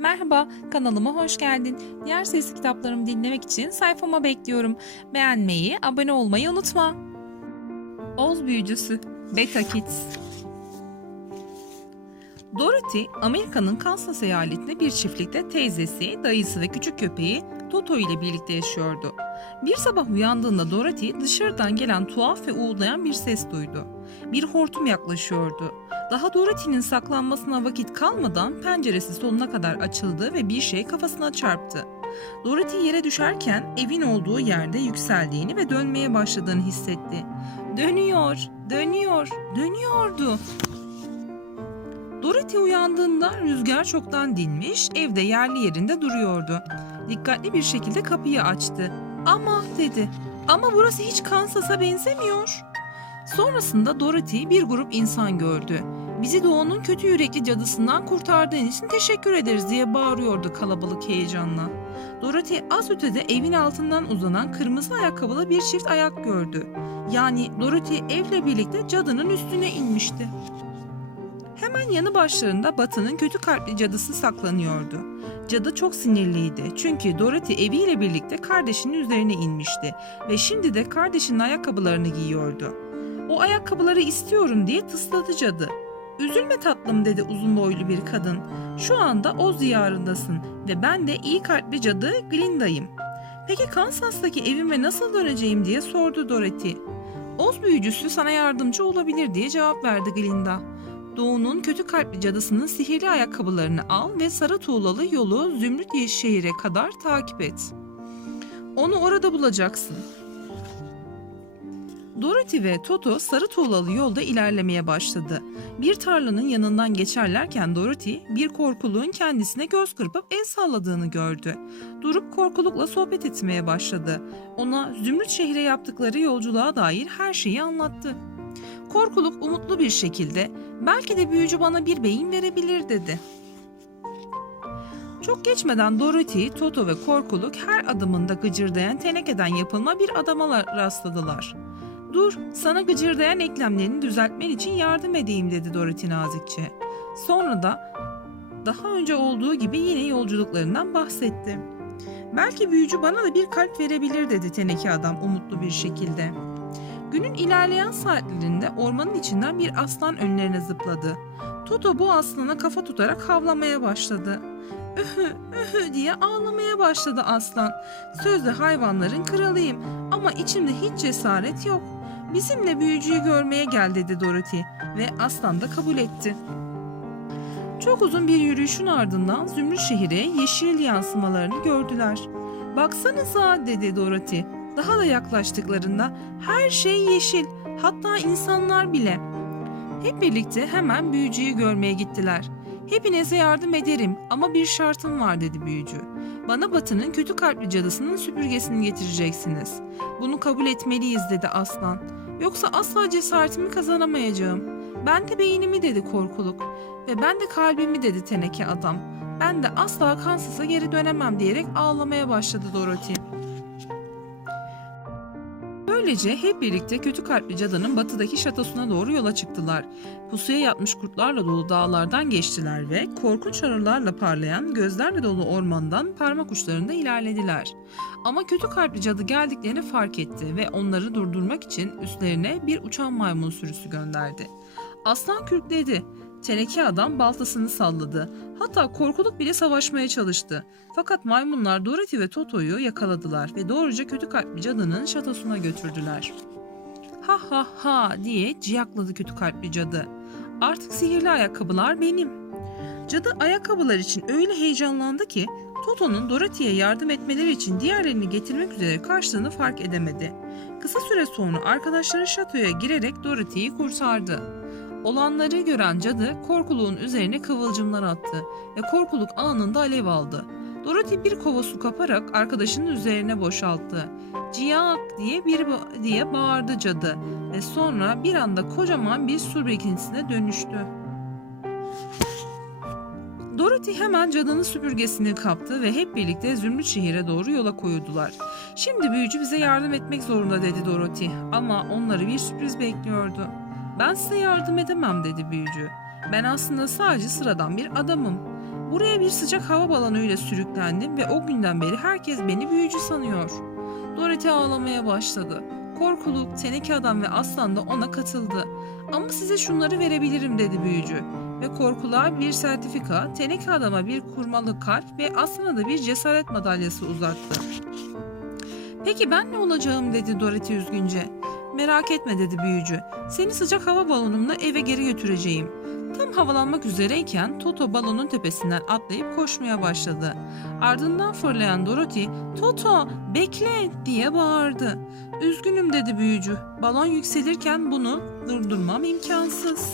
Merhaba, kanalıma hoş geldin. Diğer sesli kitaplarımı dinlemek için sayfama bekliyorum. Beğenmeyi, abone olmayı unutma. Oz Büyücüsü Beta Kids Dorothy, Amerika'nın Kansas eyaletinde bir çiftlikte teyzesi, dayısı ve küçük köpeği Toto ile birlikte yaşıyordu. Bir sabah uyandığında Dorothy dışarıdan gelen tuhaf ve uğuldayan bir ses duydu. Bir hortum yaklaşıyordu. Daha Dorothy'nin saklanmasına vakit kalmadan penceresi sonuna kadar açıldı ve bir şey kafasına çarptı. Dorothy yere düşerken evin olduğu yerde yükseldiğini ve dönmeye başladığını hissetti. Dönüyor, dönüyor, dönüyordu. Dorothy uyandığında rüzgar çoktan dinmiş, evde yerli yerinde duruyordu. Dikkatli bir şekilde kapıyı açtı. Ama dedi. Ama burası hiç Kansas'a benzemiyor. Sonrasında Dorothy bir grup insan gördü. Bizi doğunun kötü yürekli cadısından kurtardığın için teşekkür ederiz diye bağırıyordu kalabalık heyecanla. Dorothy az ötede evin altından uzanan kırmızı ayakkabılı bir çift ayak gördü. Yani Dorothy evle birlikte cadının üstüne inmişti. Hemen yanı başlarında Batı'nın kötü kalpli cadısı saklanıyordu. Cadı çok sinirliydi çünkü Dorothy eviyle birlikte kardeşinin üzerine inmişti ve şimdi de kardeşinin ayakkabılarını giyiyordu. O ayakkabıları istiyorum diye tısladı cadı. Üzülme tatlım dedi uzun boylu bir kadın. Şu anda Oz diyarındasın ve ben de iyi kalpli cadı Glinda'yım. Peki Kansas'taki evime nasıl döneceğim diye sordu Dorothy. Oz büyücüsü sana yardımcı olabilir diye cevap verdi Glinda. Doğu'nun kötü kalpli cadısının sihirli ayakkabılarını al ve sarı tuğlalı yolu Zümrüt Yeşilşehir'e kadar takip et. Onu orada bulacaksın. Dorothy ve Toto sarı tuğlalı yolda ilerlemeye başladı. Bir tarlanın yanından geçerlerken Dorothy bir korkuluğun kendisine göz kırpıp el salladığını gördü. Durup korkulukla sohbet etmeye başladı. Ona Zümrüt şehre yaptıkları yolculuğa dair her şeyi anlattı. Korkuluk umutlu bir şekilde belki de büyücü bana bir beyin verebilir dedi. Çok geçmeden Dorothy, Toto ve Korkuluk her adımında gıcırdayan tenekeden yapılma bir adama rastladılar. Dur, sana gıcırdayan eklemlerini düzeltmen için yardım edeyim dedi Dorothy nazikçe. Sonra da daha önce olduğu gibi yine yolculuklarından bahsetti. Belki büyücü bana da bir kalp verebilir dedi teneke adam umutlu bir şekilde. Günün ilerleyen saatlerinde ormanın içinden bir aslan önlerine zıpladı. Toto bu aslana kafa tutarak havlamaya başladı. Ühü ühü diye ağlamaya başladı aslan. Sözde hayvanların kralıyım ama içimde hiç cesaret yok. Bizimle büyücüyü görmeye gel dedi Dorothy ve aslan da kabul etti. Çok uzun bir yürüyüşün ardından Zümrüt şehire yeşil yansımalarını gördüler. Baksanıza dedi Dorothy. Daha da yaklaştıklarında her şey yeşil, hatta insanlar bile. Hep birlikte hemen büyücüyü görmeye gittiler. Hepinize yardım ederim ama bir şartım var dedi büyücü. Bana Batı'nın kötü kalpli cadısının süpürgesini getireceksiniz. Bunu kabul etmeliyiz dedi aslan. Yoksa asla cesaretimi kazanamayacağım. Ben de beynimi dedi korkuluk. Ve ben de kalbimi dedi teneke adam. Ben de asla Kansas'a geri dönemem diyerek ağlamaya başladı Dorothy. Böylece hep birlikte kötü kalpli cadının batıdaki şatosuna doğru yola çıktılar. Pusuya yatmış kurtlarla dolu dağlardan geçtiler ve korkunç arılarla parlayan gözlerle dolu ormandan parmak uçlarında ilerlediler. Ama kötü kalpli cadı geldiklerini fark etti ve onları durdurmak için üstlerine bir uçan maymun sürüsü gönderdi. Aslan kürkledi. Teneke adam baltasını salladı. Hatta korkuluk bile savaşmaya çalıştı. Fakat maymunlar Dorothy ve Toto'yu yakaladılar ve doğruca kötü kalpli cadının şatosuna götürdüler. Ha ha ha diye ciyakladı kötü kalpli cadı. Artık sihirli ayakkabılar benim. Cadı ayakkabılar için öyle heyecanlandı ki Toto'nun Dorothy'ye yardım etmeleri için diğerlerini getirmek üzere kaçtığını fark edemedi. Kısa süre sonra arkadaşları şatoya girerek Dorothy'yi kurtardı. Olanları gören cadı korkuluğun üzerine kıvılcımlar attı ve korkuluk anında alev aldı. Dorothy bir kova su kaparak arkadaşının üzerine boşalttı. Ciyak diye bir ba- diye bağırdı cadı ve sonra bir anda kocaman bir su birikintisine dönüştü. Dorothy hemen cadının süpürgesini kaptı ve hep birlikte Zümrüt şehire doğru yola koyuldular. Şimdi büyücü bize yardım etmek zorunda dedi Dorothy ama onları bir sürpriz bekliyordu. Ben size yardım edemem dedi büyücü. Ben aslında sadece sıradan bir adamım. Buraya bir sıcak hava balonuyla sürüklendim ve o günden beri herkes beni büyücü sanıyor. Dorothy ağlamaya başladı. Korkuluk, teneke adam ve aslan da ona katıldı. Ama size şunları verebilirim dedi büyücü. Ve korkuluğa bir sertifika, teneke adama bir kurmalı kalp ve aslana da bir cesaret madalyası uzattı. Peki ben ne olacağım dedi Dorothy üzgünce. Merak etme dedi büyücü. Seni sıcak hava balonumla eve geri götüreceğim. Tam havalanmak üzereyken Toto balonun tepesinden atlayıp koşmaya başladı. Ardından fırlayan Dorothy, Toto bekle diye bağırdı. Üzgünüm dedi büyücü. Balon yükselirken bunu durdurmam imkansız.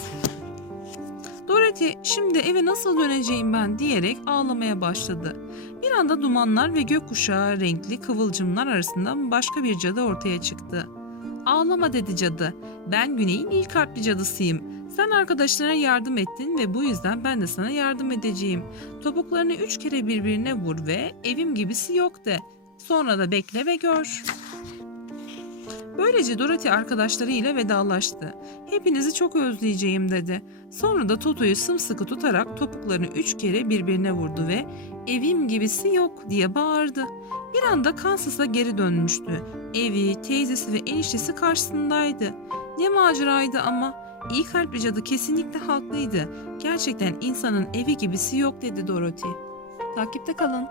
Dorothy şimdi eve nasıl döneceğim ben diyerek ağlamaya başladı. Bir anda dumanlar ve gökkuşağı renkli kıvılcımlar arasından başka bir cadı ortaya çıktı. Ağlama dedi cadı. Ben Güney'in ilk kalpli cadısıyım. Sen arkadaşlarına yardım ettin ve bu yüzden ben de sana yardım edeceğim. Topuklarını üç kere birbirine vur ve evim gibisi yok de. Sonra da bekle ve gör. Böylece Dorothy arkadaşlarıyla vedalaştı. Hepinizi çok özleyeceğim dedi. Sonra da Toto'yu sımsıkı tutarak topuklarını üç kere birbirine vurdu ve evim gibisi yok diye bağırdı. Bir anda Kansas'a geri dönmüştü. Evi, teyzesi ve eniştesi karşısındaydı. Ne maceraydı ama. İyi kalpli cadı kesinlikle haklıydı. Gerçekten insanın evi gibisi yok dedi Dorothy. Takipte kalın.